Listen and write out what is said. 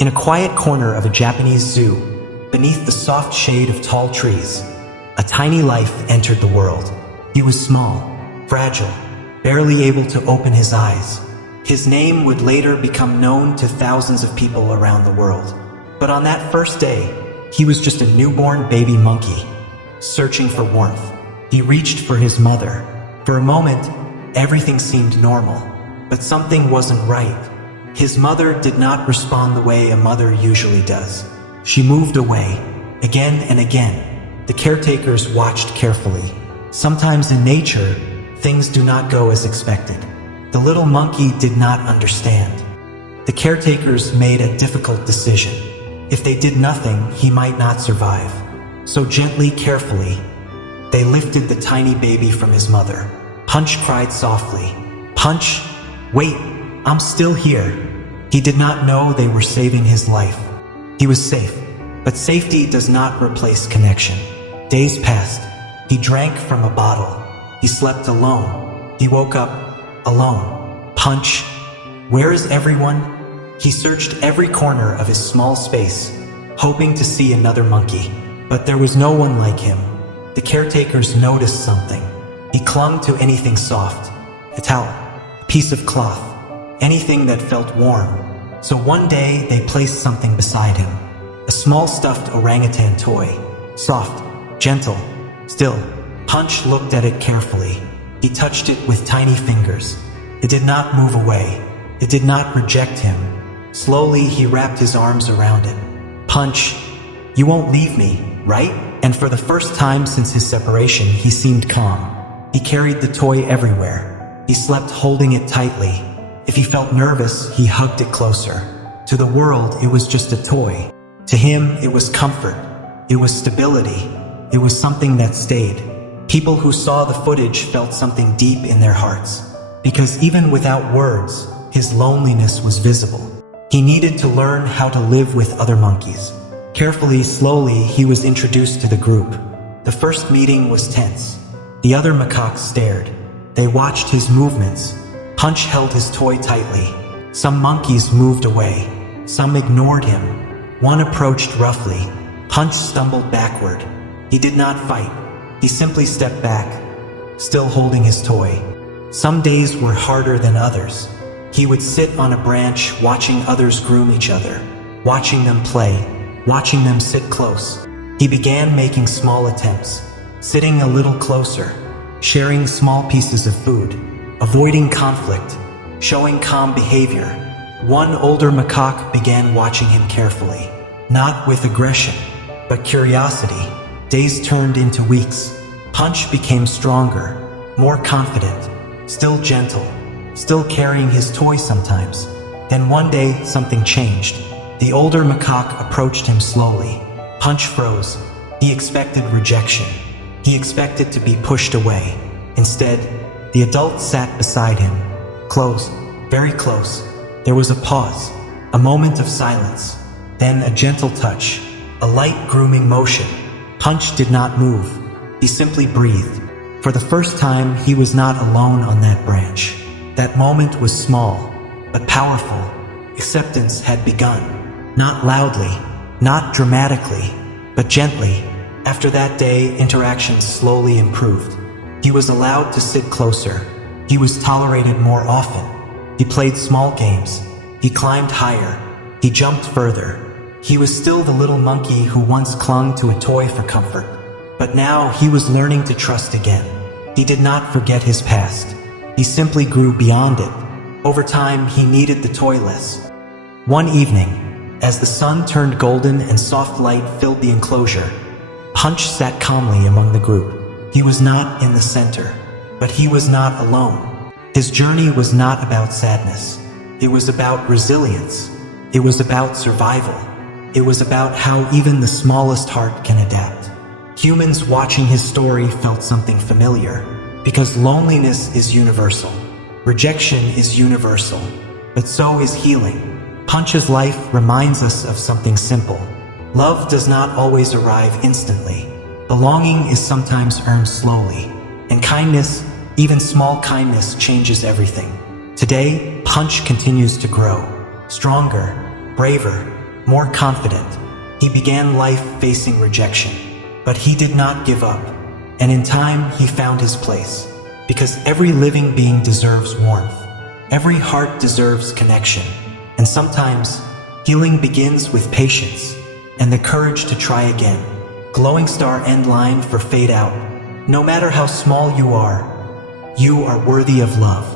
In a quiet corner of a Japanese zoo, beneath the soft shade of tall trees, a tiny life entered the world. He was small, fragile, barely able to open his eyes. His name would later become known to thousands of people around the world. But on that first day, he was just a newborn baby monkey, searching for warmth. He reached for his mother. For a moment, everything seemed normal, but something wasn't right. His mother did not respond the way a mother usually does. She moved away, again and again. The caretakers watched carefully. Sometimes in nature, things do not go as expected. The little monkey did not understand. The caretakers made a difficult decision. If they did nothing, he might not survive. So gently, carefully, they lifted the tiny baby from his mother. Punch cried softly. "Punch, wait, I'm still here." He did not know they were saving his life. He was safe, but safety does not replace connection. Days passed. He drank from a bottle. He slept alone. He woke up alone. Punch, where is everyone? He searched every corner of his small space, hoping to see another monkey, but there was no one like him. The caretakers noticed something. He clung to anything soft, a towel, a piece of cloth, anything that felt warm. So one day they placed something beside him, a small stuffed orangutan toy, soft, gentle, still. Punch looked at it carefully. He touched it with tiny fingers. It did not move away. It did not reject him. Slowly he wrapped his arms around it. "Punch, you won't leave me, right?" And for the first time since his separation, he seemed calm. He carried the toy everywhere. He slept holding it tightly. If he felt nervous, he hugged it closer. To the world, it was just a toy. To him, it was comfort. It was stability. It was something that stayed. People who saw the footage felt something deep in their hearts. Because even without words, his loneliness was visible. He needed to learn how to live with other monkeys. Carefully, slowly, he was introduced to the group. The first meeting was tense. The other macaques stared. They watched his movements. Punch held his toy tightly. Some monkeys moved away. Some ignored him. One approached roughly. Punch stumbled backward. He did not fight. He simply stepped back, still holding his toy. Some days were harder than others. He would sit on a branch watching others groom each other, watching them play, watching them sit close. He began making small attempts, sitting a little closer, sharing small pieces of food, avoiding conflict, showing calm behavior. One older macaque began watching him carefully, not with aggression, but curiosity. Days turned into weeks. Punch became stronger, more confident, still gentle, still carrying his toy sometimes. Then one day, something changed. The older macaque approached him slowly. Punch froze. He expected rejection. He expected to be pushed away. Instead, the adult sat beside him, close, very close. There was a pause, a moment of silence, then a gentle touch, a light grooming motion. Punch did not move. He simply breathed. For the first time, he was not alone on that branch. That moment was small, but powerful. Acceptance had begun. Not loudly, not dramatically, but gently. After that day, interactions slowly improved. He was allowed to sit closer. He was tolerated more often. He played small games. He climbed higher. He jumped further. He was still the little monkey who once clung to a toy for comfort. But now he was learning to trust again. He did not forget his past. He simply grew beyond it. Over time, he needed the toy less. One evening, as the sun turned golden and soft light filled the enclosure, Punch sat calmly among the group. He was not in the center, but he was not alone. His journey was not about sadness. It was about resilience. It was about survival. It was about how even the smallest heart can adapt. Humans watching his story felt something familiar, because loneliness is universal. Rejection is universal, but so is healing. Punch's life reminds us of something simple. Love does not always arrive instantly. Belonging is sometimes earned slowly, and kindness, even small kindness, changes everything. Today, Punch continues to grow, stronger, braver, more confident. He began life facing rejection, but he did not give up. And in time, he found his place. Because every living being deserves warmth. Every heart deserves connection. And sometimes, healing begins with patience and the courage to try again. Glowing star end line for fade out. No matter how small you are worthy of love.